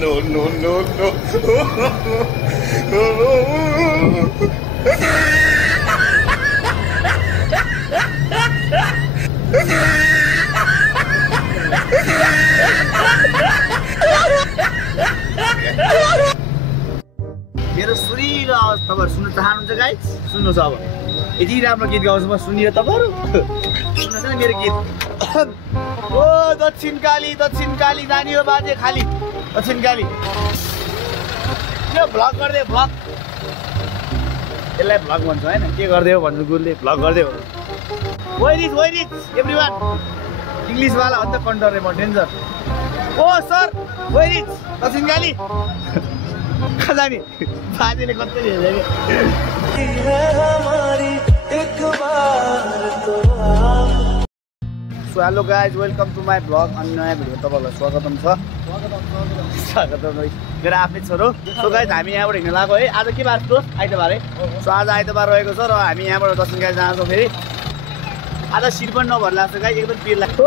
मेरो सुरिलो आवाज तपाईहरु सुन्न चाहनुहुन्छ गाइस? सुन्नुस् अब। यति राम्रो गीत गाउँछु म, सुनियो तपाईहरु? सुन्नुस् न मेरो गीत। ओ दक्षिण काली जानी हो बाजे खाली। दक्षिण काली। यो भ्लग गर्दै भ्लग। यसलाई भ्लग भन्छ हैन? के गर्दै हो भन्नु गुरुले भ्लग गर्दै हो। Where is everyone? इंग्लिश वाला हो नि त कन्टर रे म डेन्जर। ओ sir where is Dakshin Kali? कहाँ जाने? बाजेले कतै हेरेको। So hello guys, welcome to my blog. अनि नयाँ भिडियो तपाईँहरूलाई स्वागतम छ। स्वागतम मेरो आफ्नै छोरो। सो गाइज हामी यहाँबाट हिँड्न लाग्यो है। आज के बार दोस्त? आइतबार है। सो आज आइतबार रहेको छ र हामी यहाँबाट दक्षिण काली जान्छौँ। फेरि आज सिट पनि नभर लाग्छ गाइज, एकदम पिर लाग्छ। ओ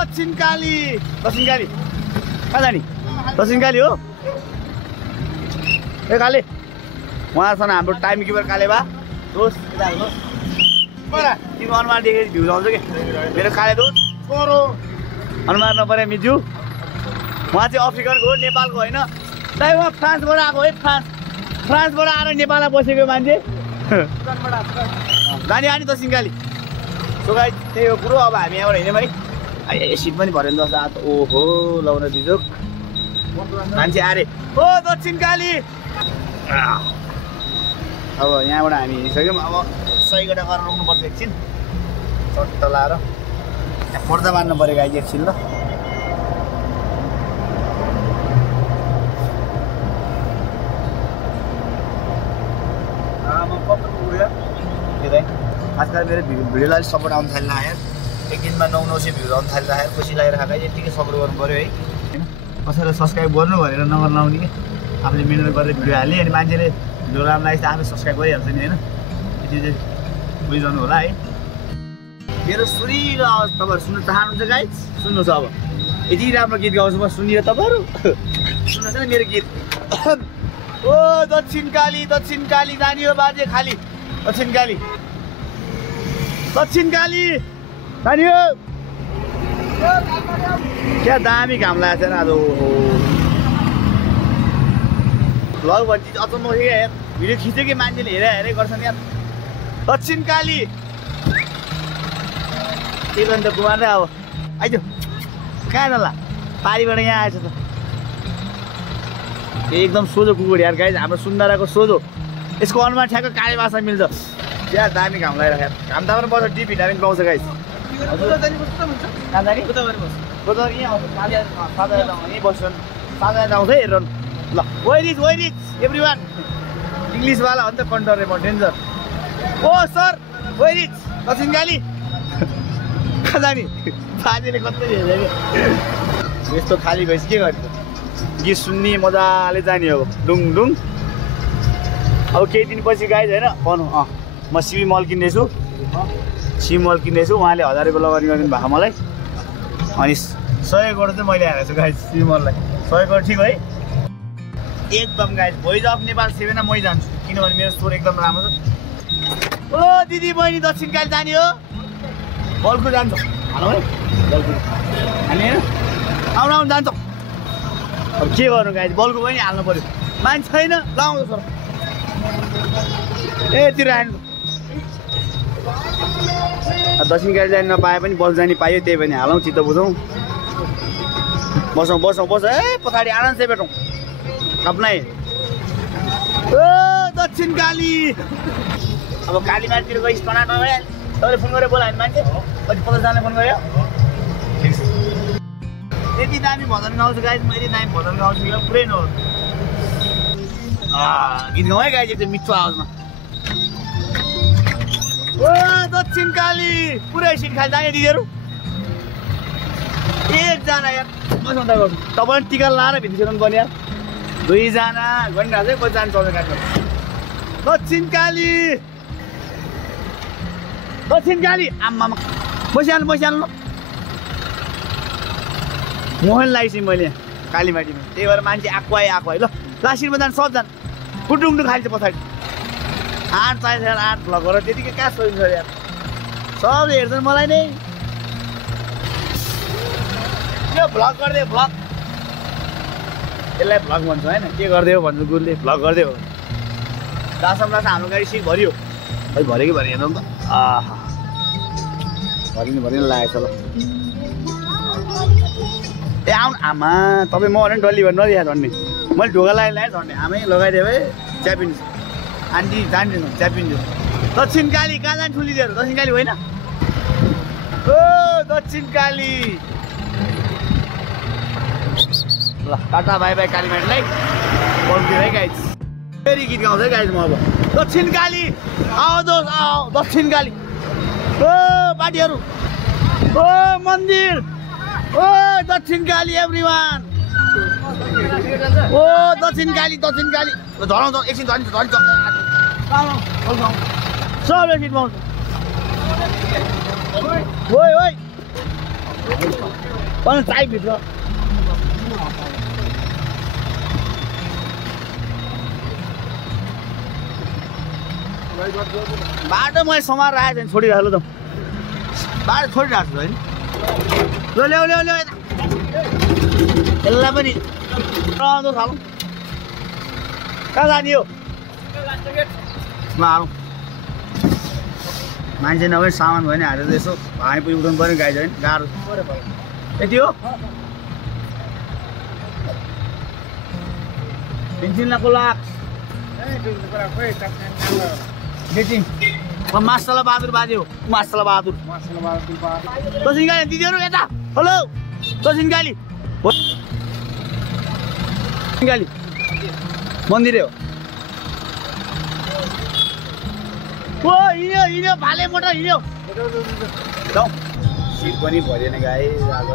दक्षिण काली कहाँ जाने? दक्षिण काली हो ए काले। उहाँसँग हाम्रो टाइम किपर काले बा दोस्त। तिम्रो अनुहार देखेर भ्यू आउँछ कि मेरो काले दोस्त छोरो। अनुहार नपरे मिजु। उहाँ चाहिँ अफ्रिकनको हो, नेपालको होइन। दाइ उहाँ फ्रान्सबाट आएको है। फ्रान्सबाट आएर नेपालमा बसेको मान्छे। जाने आनी दक्षिण काली। सो गाइस त्यही हो कुरो। अब हामी यहाँबाट हिँड्यौँ है। सिट पनि भर्यो नि त। ओहो लाउन बिजोक मान्छे आरे। ओ दक्षिण काली। अब यहाँबाट हामी हिँडिसक्यौँ। अब सही गरेर रोक्नुपर्छ एकछिन, चट्ट लाएर यहाँ पर्दा बाँध्नु पऱ्यो गाई एकछिन ल। आजकल मेरो भिडियोलाई सपोर्ट आउनु थाल्यो यार। एक दिनमा 900 भ्युज आउनु थाल्यो यार। खुसी लागेर गाई यत्तिकै सपोर्ट गर्नु पऱ्यो है। कसैलाई सब्सक्राइब गर्नु भनेर नगर नआउने कि आफूले मिहिनेत गरेर भिडियो हाल्ने। अनि मान्छेले भिडियो राम्रो लागेपछि आफै सब्सक्राइब गरिहाल्छ नि होइन। यति चाहिँ बुझिरहनु होला है। मेरो सुरिलो आवाज तपाईँहरू सुन्न चाहनुहुन्छ गाइस? सुन्नुहोस् अब। यति राम्रो गीत गाउँछु म, सुनियो तपाईँहरू? सुन्नुहोस् न मेरो गीत। ओ दक्षिण काली जानी हो बाजे खाली। दक्षिण काली जानी हो। क्या दामी घाम लागेको छैन आज। भ्लग भन्ने चिज अचम्म थियो क्या यार। भिडियो खिच्यो कि मान्छेले हेरे गर्छन् यार। दक्षिण काली के गर्नु त कुमार अब आइज कहाँ जाला? पारीबाट यहाँ आएछ त। एकदम सोझो कुकुर यार गाइज, हाम्रो सुन्दराको सोझो। यसको अनुहार ठ्याक्क काले माछा मिल्छ। क्या दामी घाम लागिरहेको यार। घाम ताप्नु पर्छ, डी भिटामिन पाउँछ गाइज। यहीँ बस्छन्। साझा आउँछ है हेर्नु ल। Where is everyone? इंग्लिश वाला हो नि त कन्टर रे म डेन्जर। ओ sir where is Dakshin Kali? कहाँ जाने? बाजेले कतै हेरेको। यस्तो खाली भएपछि के गर्ने? गीत सुन्ने मजाले जाने हो डुङ। अब केही दिनपछि गाइज होइन भनौँ म सिबी मल किन्दैछु। उहाँले 1000 रुपियाँ लगानी गरिदिनु भएको मलाई। अनि 100 करोड चाहिँ मैले हालेको छु गाइज सिबी मललाई। 100 करोड ठिक है एकदम गाइज। भोइस अफ नेपाल 7 मै जान्छु किनभने मेरो स्वर एकदम राम्रो छ। ओ दिदी बहिनी दक्षिण काली जाने हो? बल्कु जान्छ हालौ है। बल्कु हाल्ने होइन? आउनु जान्छ। अब के गर्नु गाइज, बल्कु पनि हाल्नु पऱ्यो। मान्छे छैन लाउँछ सर। तिर हाल्नु। दक्षिण काली जाने नपाए पनि बस जाने पायो, त्यही पनि हालौँ चित्त बुझौँ। बसौँ ए पछाडि आराम से भेटौँ अपनाइ। ओ दक्षिण काली। अब काली मान्छेतिर गई टनाटन भइहाल्यो। तपाईँले फोन गरेर बोलायो भने मान्छे कति 50 जनाले फोन गर्यो। यति दामी भजन गाउँछु गाइज, म यति दामी भजन गाउँछु यो पुरै न। गीत गाउँ है गाइज एकदम मिठो आवाजमा। ओ दक्षिण काली पुरै सिट खाली जाने दिदीहरू। एकजना यार मसँग गर्छु। तपाईँले टिका लाएर भित्र छिराउनु पर्ने यार। 2 जना गरिरहेको छ। कति जान्छ चल्दै गाडीमा? दक्षिण काली आम्मामा बसिहाल्नु ल। मोहन लगाइसकेँ मैले कालीमाटीमा त्यही भएर मान्छे आएको है ल लासिरमा जानु सबजना कुटुङटु खाइन्छ पछाडि 8 चाहिन्छ 8 भ्लग गरेर त्यतिकै कहाँ सोइन्छ यार सबले हेर्छन् मलाई नै यो भ्लग गर्दै भ्लग यसलाई भ्लग भन्छ होइन के गर्दै हो भन्छ गुरुले भ्लग गर्दै हो दासम हाम्रो गाडी सिट भरियो है भरे कि भरे हेर्नु त आहा भरिनु लागेछ ल ए आउनु आमा तपाईँ म भने डल्ली भन्नु नदिया झन्डे मैले ढोका लगाएर झन्डे आमै लगाइदियो है च्यापिन्छु आन्टी जान्छु च्यापिन्छु दक्षिण काली कहाँ जान्छ ठुलिदिएर दक्षिण काली होइन ओ दक्षिण काली ल टाटा बाई बाई कालीमाटीलाई बोल्दै है गाइस फेरि गीत गाउँछ है गाइस म अब दक्षिण काली आऊ दक्षिण काली ओ पार्टीहरू ओ मन्दिर ओ दक्षिण काली एभ्रिवान ओ दक्षिण काली झराउँछ एकछिन झरिन्छ सब एकछिन पाउँछ ओइ पनि चाइ भित्र बाटो मैले समाएर राखेको छैन छोडिरहेको त बाटो छोडिरहेको छु होइन ल ल्याउ यसलाई पनि आउँदो थालौँ कहाँ जाने हो म आउँ मान्छे नभए सामान भयो नि हालेर यसो भाइ पुग्नु उठाउनु पऱ्यो गाई होइन गाह्रो यति हो पेन्सिलको लाख मासला बहादुर बाजे हो मासला बहादुर दक्षिण काली दिदीहरू यता हेलो दक्षिण काली मन्दिरै हो ओ हिँड्यो भाले मोटर हिँड्यो सिट पनि भरिएन गाई आज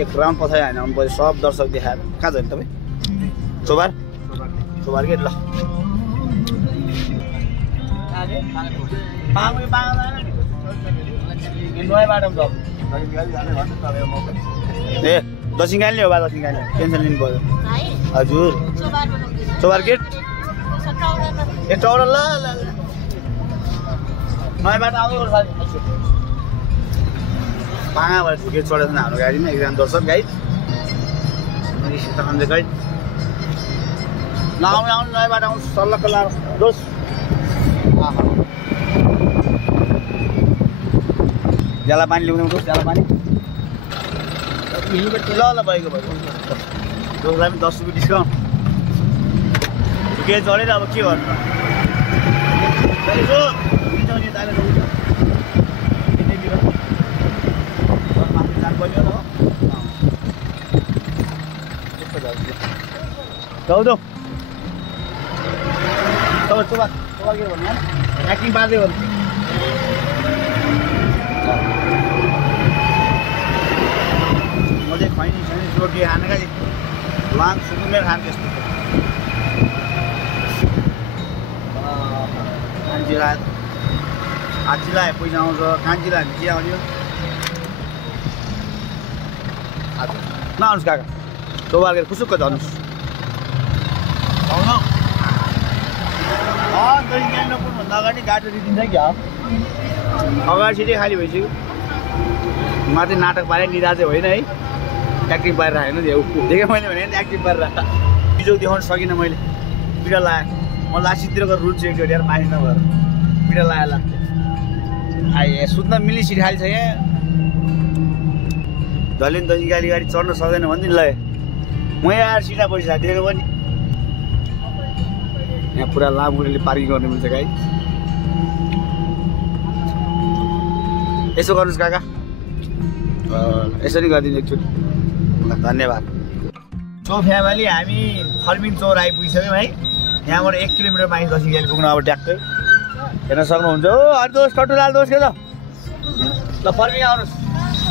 एक राउन्ड पछाडि हाल्नु आउनु पऱ्यो सब दर्शक देखाएर कहाँ जाने तपाईँ चोबार गेट ल नयाँ बाटोमा ए दक्षिण काली हो बा दक्षिण काली टेन्सन लिनु पऱ्यो हजुर चोबार गेट ए टौरा ल नयाँ बाटो आउँदै गर्छ पाँगाबाट झुकेर चढेको छ हाम्रो गाडीमा एकजना दर्शक गाइड गाइड आउनु नयाँ बाटो आउनु सल्लाह दोष ज्याला पानी ल्याउनु दोष ज्याला पानी ल भएको दोषलाई पनि 10 रुपियाँ डिस्काउन्ट झुकेर चढेर अब के गर्नु जाऊ तपाईँ के भन्नु एक्टिङ पार्दै हो म चाहिँ खैनी रोटी खानेका लाङ सुकुमेर खाने त्यस्तो आजीलाई पैसा आउँछ कान्छीलाई के आउँथ्यो नआउनुहोस् काका चौबार खुसुक्क झर्नुहोस् नपुग्नुभन्दा अगाडि गाडी दिन्छ क्या अगाडि छिटै खाली भइसक्यो माथि नाटक पारे निरा चाहिँ होइन है एक्टिङ पारेर होइन देखेँ मैले भने एक्टिङ पारेर बिजौ देखाउन सकिनँ मैले पिडा लाग्यो म लासीतिरको रुट चाहिँ एकचोटि यार माथि नभएर पिडा लाग्यो आए सुत्न मिली सिट खाली छ यहाँ झन् दक्षिण काली गाडी चढ्न सक्दैन भनिदिनु ल म यहाँ सिधा पैसा दिएको पनि यहाँ पुरा लामगुडीले पार्किङ गर्नु मिल्छ गाई यसो गर्नुहोस् काका यसरी गरिदिनु एकचोटि धन्यवाद चो फ्यामिली हामी फर्मिङ चौर आइपुगिसक्यौँ है यहाँबाट 1 किलोमिटर माथि दक्षिण काली पुग्नु अब ट्याक्कै हेर्न सक्नुहुन्छ हो अरू दोष टट्टु लाल दोष के त ल फर्मिङ आउनुहोस्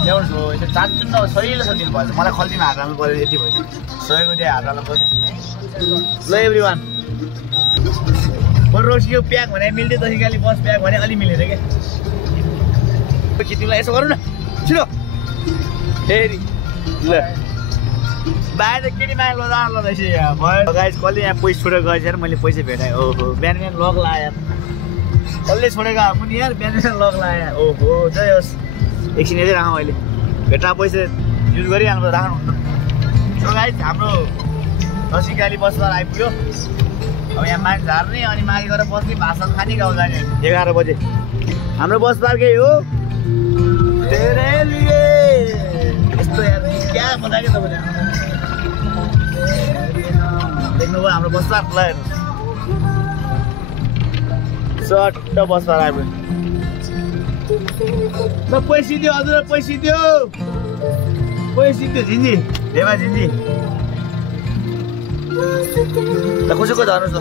ल्याउनुहोस् हो यो चान्चु न सहिलो छ दिनु पर्छ मलाई खल्तीमा हात हाल्नु पऱ्यो यति भएछ सहयोग त्यहाँ हात हाल्नु पऱ्यो ल एभ्रिवान रोसीको प्याक भने मिल्थ्यो दक्षिण काली बस प्याक भने अलि मिलेन क्या तिमीलाई यसो गरौँ न छिटो फेरि ल बाहिर केटी माया लदाइछ यहाँ भयो गाइस कसले यहाँ पैसा छोडेर गएछ यार मैले पैसा भेटाएँ ओहो बिहान बिहान लग लायो यार कसले छोडेको आएको नि यार बिहान बिहान लग लायो ओहो जय होस् एकछिन यतै राखौँ अहिले भेटा पैसा युज गरिहाल्नु पर्छ राख्नुहुन्न सो गाइस हाम्रो दसिकाली बसमा आइपुग्यो अब यहाँ मान्छे झार्ने अनि माथि गएर बस्ने भाषण खाने गाउँ जाने 11 बजे हाम्रो बस पार्कै हो तेरे लिए यस्तो यार क्या बताएको तपाईँले देख्नुभयो हाम्रो बस पार्क ल सट्ट बस पार्क आइपुग्यो ल पैसा दियो हजुर पैसा दियो झिन्जी देवा झिन्जी ल कसैको झर्नुहोस् ल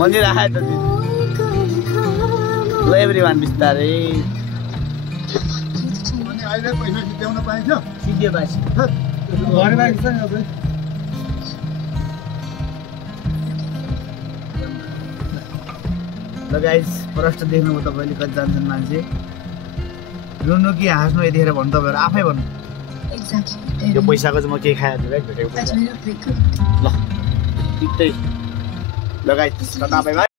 मन्दिर आयो त ल एभ्री वान बिस्तारै सिद्धियो बासी ल गाइस प्रश्न देख्नुभयो तपाईँले कति जान्छन् मान्छे रुनु कि हाँस्नु यतिखेर भन्नु तपाईँहरू आफै भन्नु यो पैसाको चाहिँ म केही खाएको छु भेटेको ल ठिकै ल गाइस तपाईँ